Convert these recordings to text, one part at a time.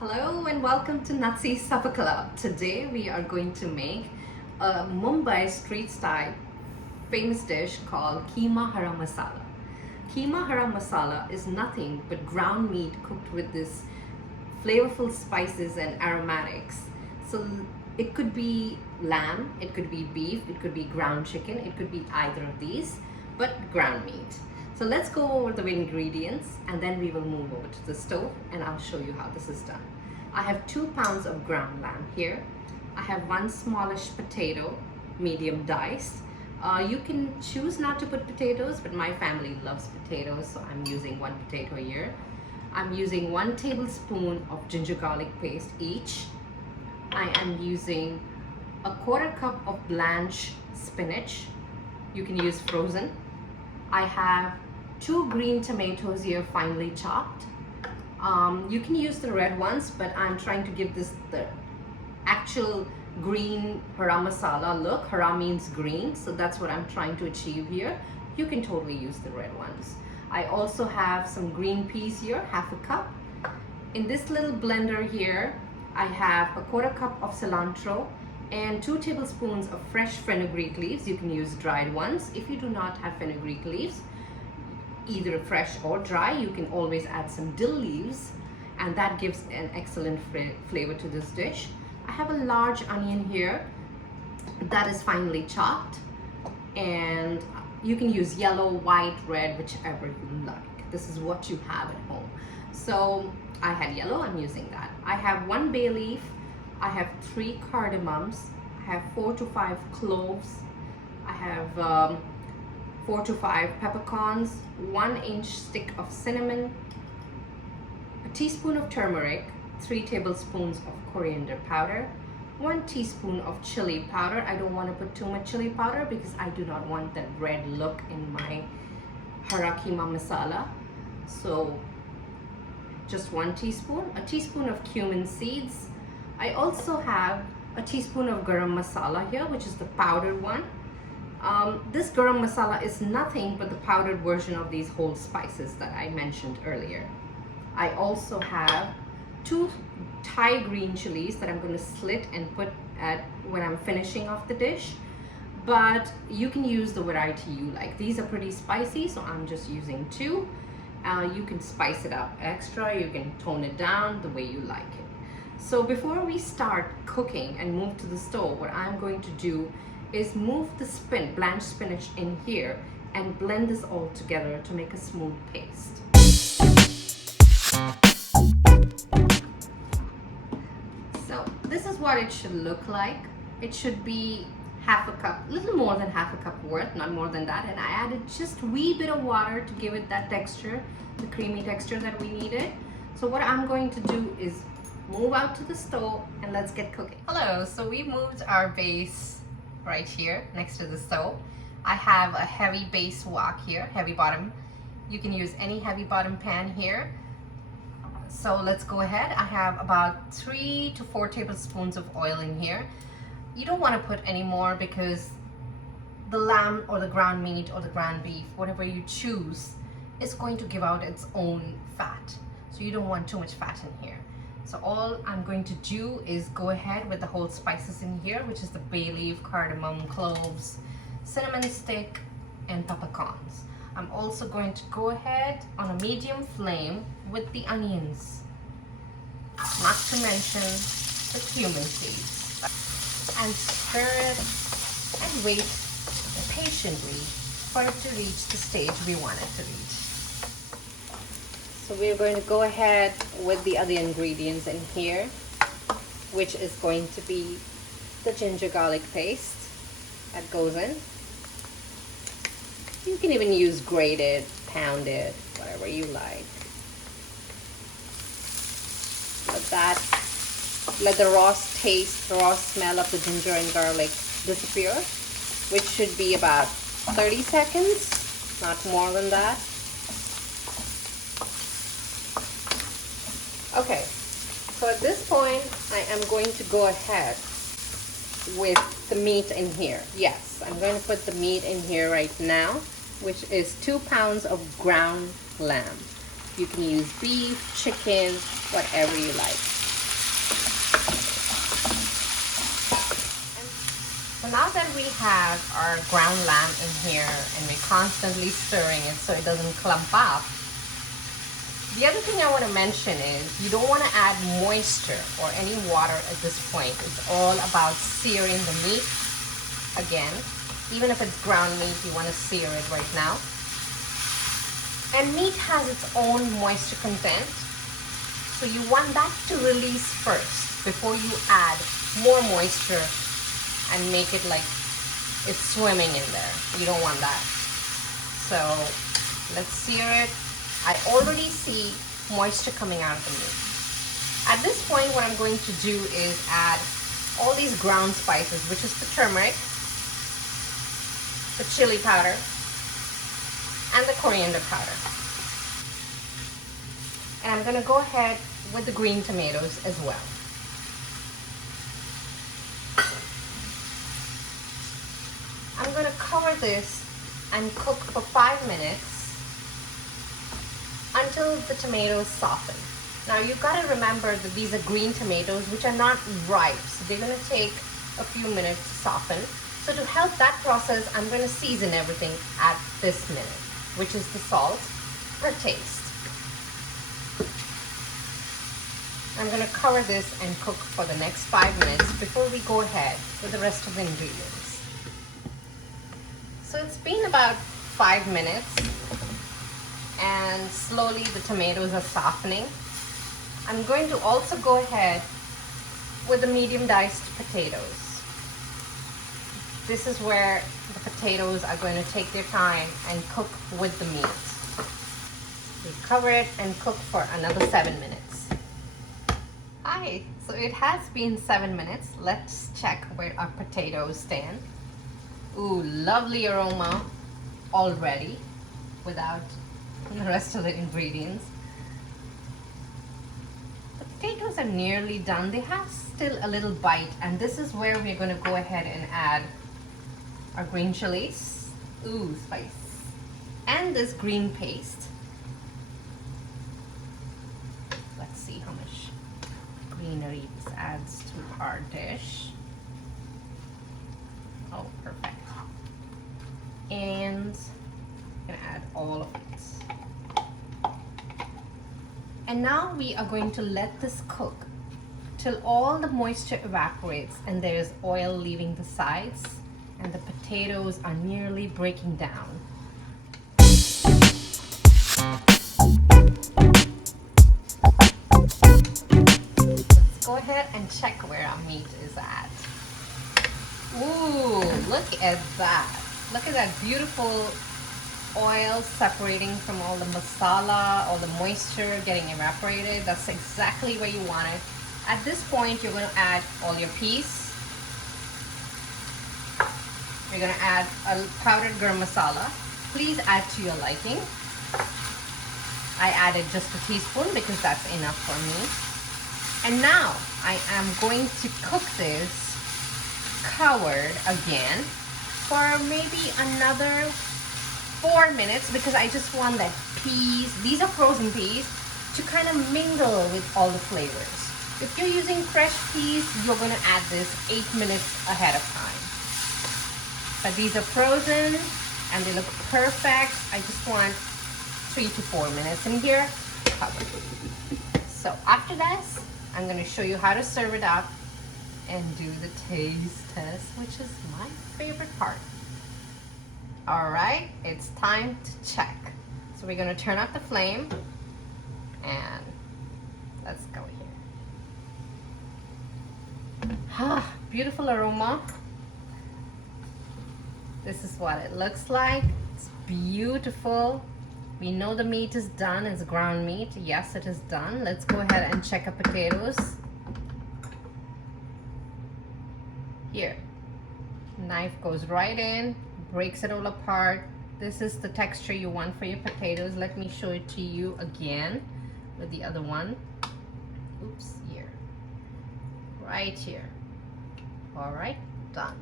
Hello and welcome to Nazi Supper Club. Today we are going to make a Mumbai street style famous dish called Kheema Hara Masala. Kheema Hara Masala is nothing but ground meat cooked with this flavorful spices and aromatics. So it could be lamb, it could be beef, it could be ground chicken, it could be either of these, but ground meat. So let's go over the ingredients and then we will move over to the stove and I'll show you how this is done. I have 2 pounds of ground lamb here. I have 1 smallish potato, medium diced. You can choose not to put potatoes, but my family loves potatoes, so I'm using 1 potato here. I'm using 1 tablespoon of ginger garlic paste each. I am using a 1/4 cup of blanched spinach. You can use frozen. I have 2 green tomatoes here, finely chopped. You can use the red ones, but I'm trying to give this the actual green hara masala look. Hara means green, so that's what I'm trying to achieve here. You can totally use the red ones. I also have some green peas here, 1/2 cup. In this little blender here, I have a 1/4 cup of cilantro and 2 tablespoons of fresh fenugreek leaves. You can use dried ones. If you do not have fenugreek leaves, either fresh or dry, you can always add some dill leaves, and that gives an excellent flavor to this dish. I have a large onion here that is finely chopped, and you can use yellow, white, red, whichever you like. This is what you have at home. So I had yellow, I'm using that. I have 1 bay leaf, I have 3 cardamoms, I have 4 to 5 cloves, I have 4 to 5 peppercorns, 1-inch stick of cinnamon, a teaspoon of turmeric, 3 tablespoons of coriander powder, 1 teaspoon of chili powder. I don't want to put too much chili powder because I do not want that red look in my Hara Kheema Masala. So just 1 teaspoon, a teaspoon of cumin seeds. I also have a teaspoon of garam masala here, which is the powdered one. This garam masala is nothing but the powdered version of these whole spices that I mentioned earlier. I also have 2 Thai green chilies that I'm going to slit and put at when I'm finishing off the dish, but you can use the variety you like. These are pretty spicy, so I'm just using 2. You can spice it up extra, you can tone it down the way you like it. So before we start cooking and move to the stove, what I'm going to do is move the blanched spinach in here and blend this all together to make a smooth paste. So this is what it should look like. It should be 1/2 cup, little more than 1/2 cup worth, not more than that. And I added just a wee bit of water to give it that texture, the creamy texture that we needed. So what I'm going to do is move out to the stove and let's get cooking. Hello, so we moved our base right here next to the stove. I have a heavy base wok here, heavy bottom. You can use any heavy bottom pan here. So let's go ahead. I have about 3 to 4 tablespoons of oil in here. You don't want to put any more because the lamb or the ground meat or the ground beef, whatever you choose, is going to give out its own fat. So you don't want too much fat in here. So all I'm going to do is go ahead with the whole spices in here, which is the bay leaf, cardamom, cloves, cinnamon stick, and peppercorns. I'm also going to go ahead on a medium flame with the onions, not to mention the cumin seeds, and stir it and wait patiently for it to reach the stage we want it to reach. So we're going to go ahead with the other ingredients in here, which is going to be the ginger garlic paste that goes in. You can even use grated, pounded, whatever you like. Let the raw taste, the raw smell of the ginger and garlic disappear, which should be about 30 seconds, not more than that. Okay, so at this point, I am going to go ahead with the meat in here. Yes, I'm going to put the meat in here right now, which is 2 pounds of ground lamb. You can use beef, chicken, whatever you like. So now that we have our ground lamb in here and we're constantly stirring it so it doesn't clump up, the other thing I want to mention is you don't want to add moisture or any water at this point. It's all about searing the meat. Again, even if it's ground meat, you want to sear it right now. And meat has its own moisture content, so you want that to release first before you add more moisture and make it like it's swimming in there. You don't want that. So let's sear it. I already see moisture coming out of the meat. At this point, what I'm going to do is add all these ground spices, which is the turmeric, the chili powder, and the coriander powder. And I'm gonna go ahead with the green tomatoes as well. I'm gonna cover this and cook for 5 minutes until the tomatoes soften. Now you've got to remember that these are green tomatoes which are not ripe, so they're going to take a few minutes to soften. So to help that process, I'm going to season everything at this minute, which is the salt per taste. I'm going to cover this and cook for the next 5 minutes before we go ahead with the rest of the ingredients. So it's been about 5 minutes and slowly the tomatoes are softening. I'm going to also go ahead with the medium diced potatoes. This is where the potatoes are going to take their time and cook with the meat. We cover it and cook for another 7 minutes. Hi, so it has been 7 minutes. Let's check where our potatoes stand. Ooh, lovely aroma already without the rest of the ingredients. The potatoes are nearly done. They have still a little bite, and this is where we're going to go ahead and add our green chilies. Ooh, spice. And this green paste. Let's see how much greenery this adds to our dish. Oh, perfect. And I'm gonna add all of it. And now we are going to let this cook till all the moisture evaporates and there's oil leaving the sides and the potatoes are nearly breaking down. Let's go ahead and check where our meat is at. Ooh, look at that. Look at that beautiful oil separating from all the masala, all the moisture getting evaporated. That's exactly where you want it. At this point, you're going to add all your peas. You're going to add a powdered garam masala. Please add to your liking. I added just a teaspoon because that's enough for me. And now I am going to cook this covered again for maybe another 4 minutes because I just want that peas, these are frozen peas, to kind of mingle with all the flavors. If you're using fresh peas, you're going to add this 8 minutes ahead of time. But these are frozen and they look perfect. I just want 3 to 4 minutes in here covered. So after this, I'm going to show you how to serve it up and do the taste test, which is my favorite part. All right, it's time to check. So we're going to turn up the flame and let's go here. Ah, beautiful aroma. This is what it looks like. It's beautiful. We know the meat is done. It's ground meat. Yes, it is done. Let's go ahead and check our potatoes. Here, knife goes right in, breaks it all apart. This is the texture you want for your potatoes. Let me show it to you again with the other one. Oops, here. Right here. All right, done.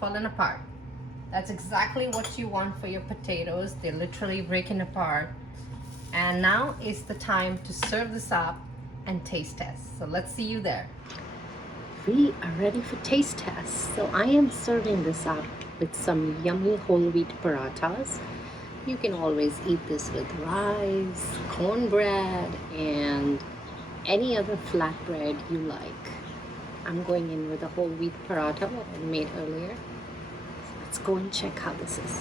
Falling apart. That's exactly what you want for your potatoes. They're literally breaking apart. And now is the time to serve this up and taste test. So let's see you there. we are ready for taste test. So I am serving this up with some yummy whole wheat parathas. You can always eat this with rice, cornbread, and any other flatbread you like. I'm going in with a whole wheat paratha that I made earlier. So let's go and check how this is.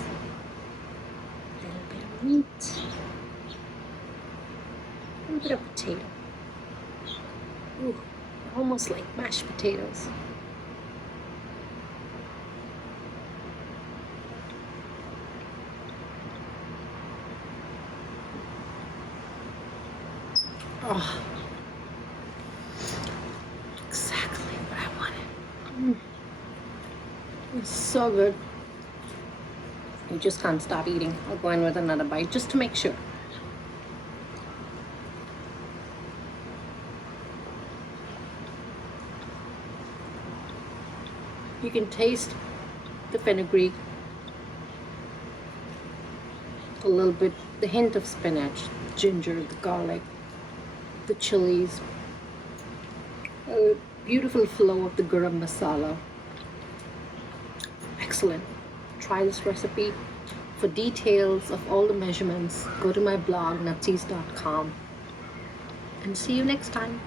A little bit of meat, a little bit of potato. Ooh, almost like mashed potatoes. Oh, exactly what I wanted. It's so good. You just can't stop eating. I'll go in with another bite just to make sure. You can taste the fenugreek, a little bit, the hint of spinach, ginger, the garlic, the chilies, a beautiful flow of the garam masala. Excellent. Try this recipe. For details of all the measurements, go to my blog natsis.com and see you next time.